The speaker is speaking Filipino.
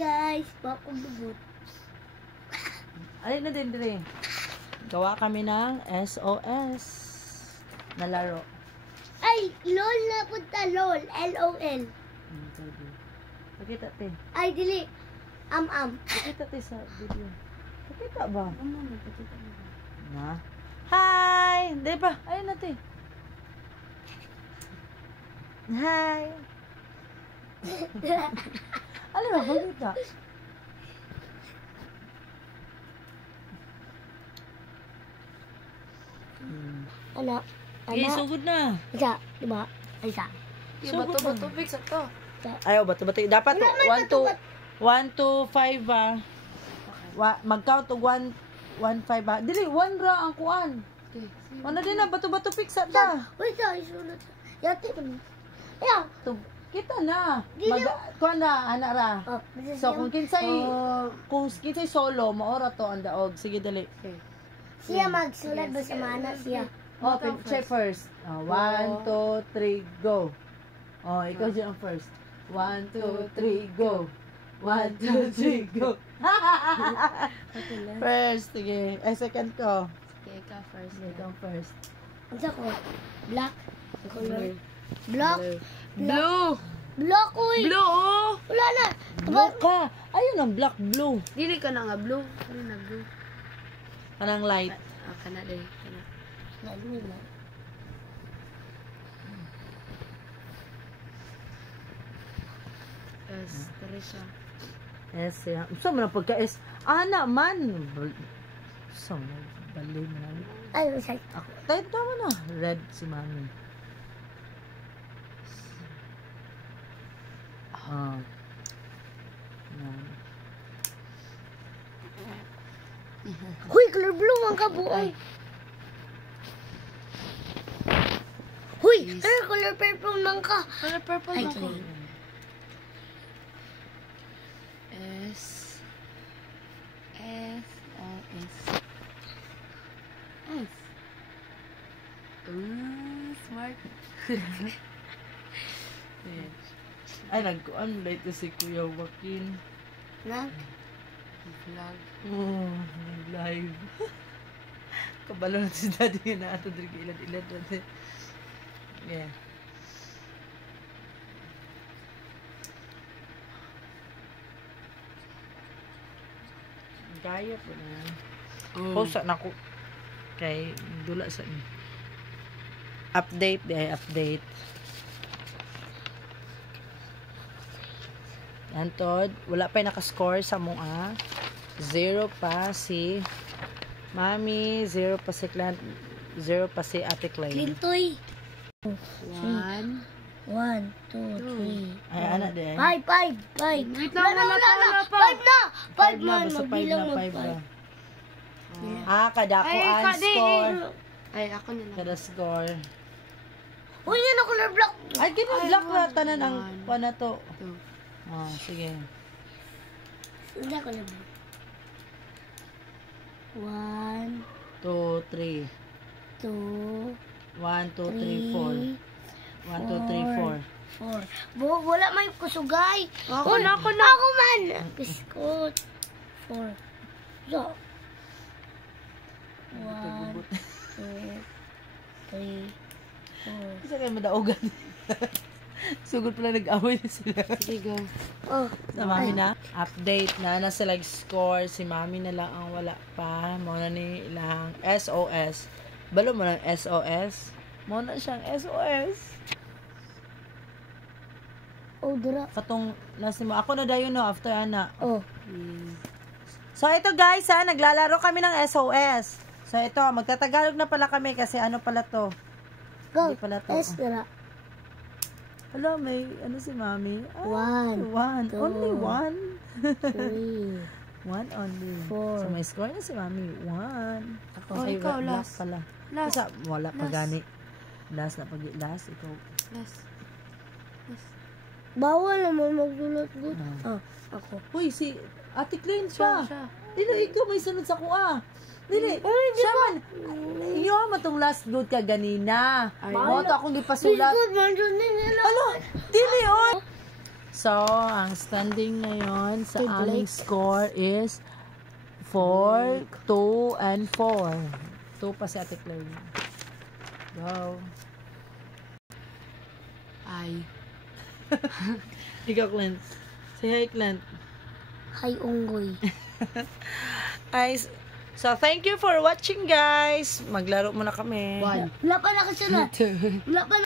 guys, bako bubot. Alin na din dire. Gawa kami ng SOS na laro. Ay, LOL na punta, LOL. LOL. Pakita te. Ay, dili. Pakita te sa video. Pakita ba? Na. Hi! Di ba? Ayun na te. Hi! Alam mo, pakita. Anak. Okay, sugod na. Isa, diba? Isa. Bato-bato fix ito. Ayaw, bato-bato. Dapat 1 to 5 ba? Mag-count to 1, 1, 5 ba? Dili, 1 ra ang kuan. Ano din na, bato-bato fix ta. Wait, isunod. Yati pa mo. Ayaw. Kita na. Kuan na, anak ra. So, kung kinsay solo, maora to ang daog. Sige, dali. Siya magsulat ba sa mana siya? Oh, check first. 1, 2, 3, go. Oh, ikaw dyan ang first. 1, 2, 3, go. 1, 2, 3, go. First, sige. Ay, second ko. Okay, ikaw first. Ikaw first. Ano ko? Black. Color. Black. Blue! Black, uy. Blue, oh! Wala na. Blue ka. Ayun ang black, blue. Dili ka na nga blue. Ano na blue? Anong light? Kana dali. Kana. Nagmig na. Yes, Teresa. S, yan. Saan mo na pagka-S? Ana man. Saan mo? Bali mo na. Ay, isa. Ako. Tayo tama na. Red si mami. Yan. Huy, color blue ang kabuoy. Huy, color purple nang ka. Color purple Ay, na ko. green. S. S. S. S. Smart. Ay, nag-on light na si Kuya Joaquin. Na? Vlog. Oh, live. Kabalo na si daddy na ato diri ilad-ilad natin. Yeah. Gaya po na. Post na ko kay dula sa update di update. Antod, wala pa naka-score sa mga 0 pa si Mami, 0 pa si Clan, 0 pa si Ate Clay. Clintoy. 1. 1, 2, 3. Ay, anak din. 5. Wait lang, wala pa. 5 na. 5 man. Basta 5 Magbilang na, mo 5 na. 5. Kadako ang score. Ay, ako na lang. Kada score. Uy, yan ang color black. Ay, black na tanan ang one. kuha na to. 2. Sige. Wala color black. 1, 2, 3. 2, 1, 2, 3, 4. 1, 2, 3, 4. 4. Wala may kusugay. Ako na. Ako man. Biskot. 4. So. 1, 2, 3, 4. Isa kayo madaogan. Sugod pala nag-away na sila. Sige, go. Oh. Sa mami na, update na nasa like score. Si mami na lang ang wala pa. Muna ni ilang SOS. Balo mo ng SOS. Muna siyang SOS. Oh, dira. Katong nasi mo. Ako na dayon no after ana. Oh. So ito guys naglalaro kami ng SOS. So ito, magtatagalog na pala kami kasi ano pala to. Go. Hindi pala to. S dira. Hello, may ano si mami? 1, 1. two, Only 1. 3. 1 only. Four. So may score na si mami. 1. Ako Oh, ikaw, black last. pala. Last. Basta, wala pa Last. gani. Last na pag last ikaw. Last. Bawal naman magdulot good. Ah. Oh, ako. Uy, si Ate Clean siya. Siya. Dili, ikaw may sunod sa kuha. Dili, siya man. Iyo matong last good ka ganina. Ay, Mo to akong gipasulat. Biskot man dyan din nila. Ano? Dili, oy. So, ang standing ngayon sa aming score is 4, 2, and 4. 2 pa si Ate Claire. Go. Ay. Ikaw, Clint. Say hi, Clint. Hi, Unggoy. So, thank you for watching, guys. Maglaro muna kami. 1. Wala pa na kasi na. 2. Wala pa